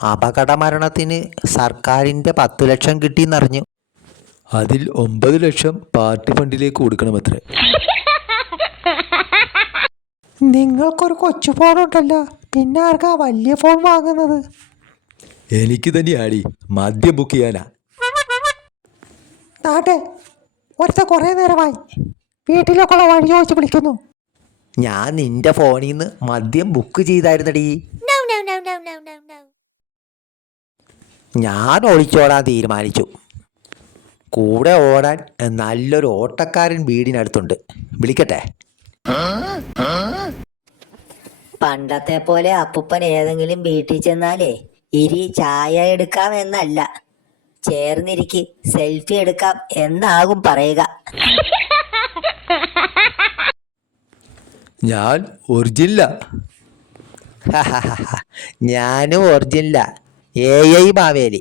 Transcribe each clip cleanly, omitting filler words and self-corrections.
അപകട മരണത്തിന് സർക്കാരിൻ്റെ 10 ലക്ഷം കിട്ടിയെന്നറിഞ്ഞു. അതിൽ 9 ലക്ഷം പാർട്ടി ഫണ്ടിലേക്ക് കൊടുക്കണമത്രേ. നിങ്ങൾക്കൊരു കൊച്ചു ഫോണുണ്ടല്ലോ, പിന്നെ ആർക്കാ വലിയ ഫോൺ വാങ്ങുന്നത്? എനിക്ക് തന്നെയാടി മദ്യം ബുക്ക് ചെയ്യാനാ. നാട്ടെ ഒരുത്ത കുറേ നേരമായി വീട്ടിലേക്കുള്ള വഴി ചോദിച്ച് വിളിക്കുന്നു. ഞാൻ നിന്റെ ഫോണിൽ നിന്ന് മദ്യം ബുക്ക് ചെയ്തായിരുന്നടി. ഞാൻ ഒളിച്ചോടാൻ തീരുമാനിച്ചു. കൂടെ ഓടാൻ നല്ലൊരു ഓട്ടക്കാരൻ വീടിനടുത്തുണ്ട്, വിളിക്കട്ടെ? പണ്ടത്തെ പോലെ അപ്പൂപ്പൻ ഏതെങ്കിലും വീട്ടിൽ ചെന്നാലേ ഇരി ചായ എടുക്കാം എന്നല്ല, ചേർന്നിരിക്ക് സെൽഫി എടുക്കാം എന്നാകും പറയുക. ഞാൻ ഒറിജിനല. ഞാനും ഒറിജിനല. AI മാവേലി.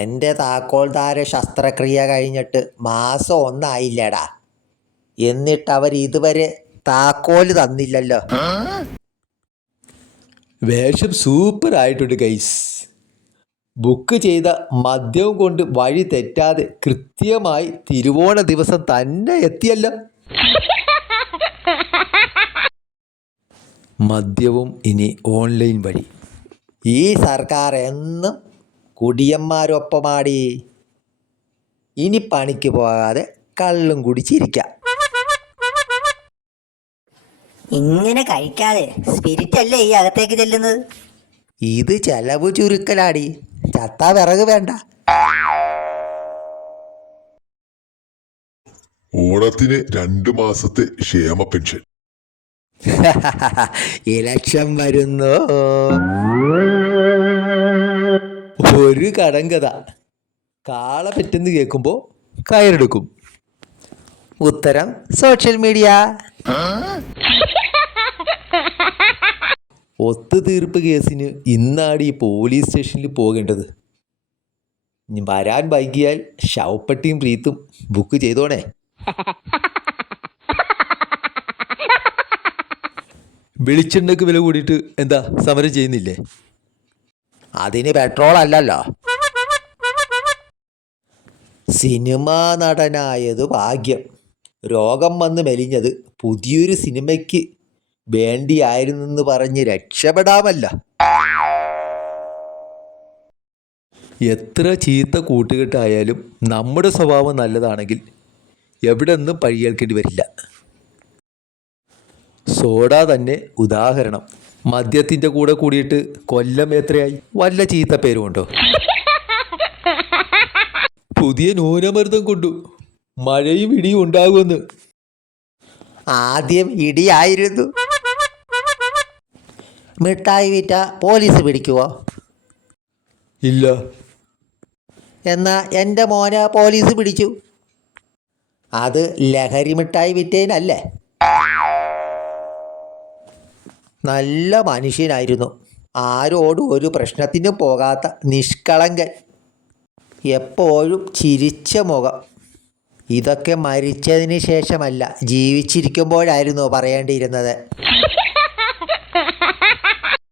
എൻ്റെ താക്കോൽദാര ശസ്ത്രക്രിയ കഴിഞ്ഞിട്ട് മാസം 1 ആയില്ലടാ. എന്നിട്ട് അവർ ഇതുവരെ താക്കോല് തന്നില്ലല്ലോ. വേഷം സൂപ്പർ ആയിട്ടുണ്ട് ഗൈസ്. ബുക്ക് ചെയ്ത മദ്യവും കൊണ്ട് വഴി തെറ്റാതെ കൃത്യമായി തിരുവോണ ദിവസം തന്നെ എത്തിയല്ലോ. മദ്യവും ഇനി ഓൺലൈൻ വഴി. ഈ സർക്കാർ എന്നും കുടിയന്മാരൊപ്പമാടി. ഇനി പണിക്ക് പോകാതെ കള്ളും കുടിച്ചിരിക്കാം. ഇങ്ങനെ കഴിക്കാതെ സ്പിരിറ്റ് അല്ലേ ഈ അകത്തേക്ക് ചെല്ലുന്നത്? ഇത് ചെലവ് ചുരുക്കലാടി, ചത്താ വിറക് വേണ്ട. ഓണത്തിന് 2 മാസത്തെ ക്ഷേമ പെൻഷൻ. ഇലക്ഷൻ വരുന്നു. ഒരു കടങ്കഥ. കാള പെറ്റെന്ന് കേൾക്കുമ്പോൾ കയറെടുക്കും. ഉത്തരം സോഷ്യൽ മീഡിയ. ഒത്തുതീർപ്പ് കേസിന് ഇന്നാണ് ഈ പോലീസ് സ്റ്റേഷനിൽ പോകേണ്ടത്. വരാൻ വൈകിയാൽ ശവപ്പെട്ടിയും പ്രീത്തും ബുക്ക് ചെയ്തോണേ. വെളിച്ചെണ്ണക്ക് വില കൂടിയിട്ട് എന്താ സമരം ചെയ്യുന്നില്ലേ? അതിന് പെട്രോൾ അല്ലല്ലോ. സിനിമാ നടനായത് ഭാഗ്യം, രോഗം വന്ന് മെലിഞ്ഞത് പുതിയൊരു സിനിമയ്ക്ക് വേണ്ടിയായിരുന്നെന്ന് പറഞ്ഞ് രക്ഷപ്പെടാമല്ലോ. എത്ര ചീത്ത കൂട്ടുകെട്ടായാലും നമ്മുടെ സ്വഭാവം നല്ലതാണെങ്കിൽ എവിടെ നിന്നും പഴിയേൽക്കേണ്ടി വരില്ല. സോഡ തന്നെ ഉദാഹരണം. മദ്യത്തിൻ്റെ കൂടെ കൂടിയിട്ട് കൊല്ലം എത്രയായി? വല്ല ചീത്ത പേരുമുണ്ടോ? പുതിയ ന്യൂനമർദ്ദം കൊണ്ടു മഴയും ഇടിയും ഉണ്ടാകുമെന്ന്. ആദ്യം ഇടിയായിരുന്നു. മിഠായി വിറ്റ പോലീസ് പിടിക്കുവോ? ഇല്ല. എന്നാ എൻ്റെ മോനെ പോലീസ് പിടിച്ചു. അത് ലഹരി മിഠായി വിറ്റേനല്ലേ. നല്ല മനുഷ്യനായിരുന്നു, ആരോടും ഒരു പ്രശ്നത്തിനും പോകാത്ത നിഷ്കളങ്കൻ, എപ്പോഴും ചിരിച്ച മുഖം. ഇതൊക്കെ മരിച്ചതിന് ശേഷമല്ല, ജീവിച്ചിരിക്കുമ്പോഴായിരുന്നു പറയേണ്ടിയിരുന്നത്.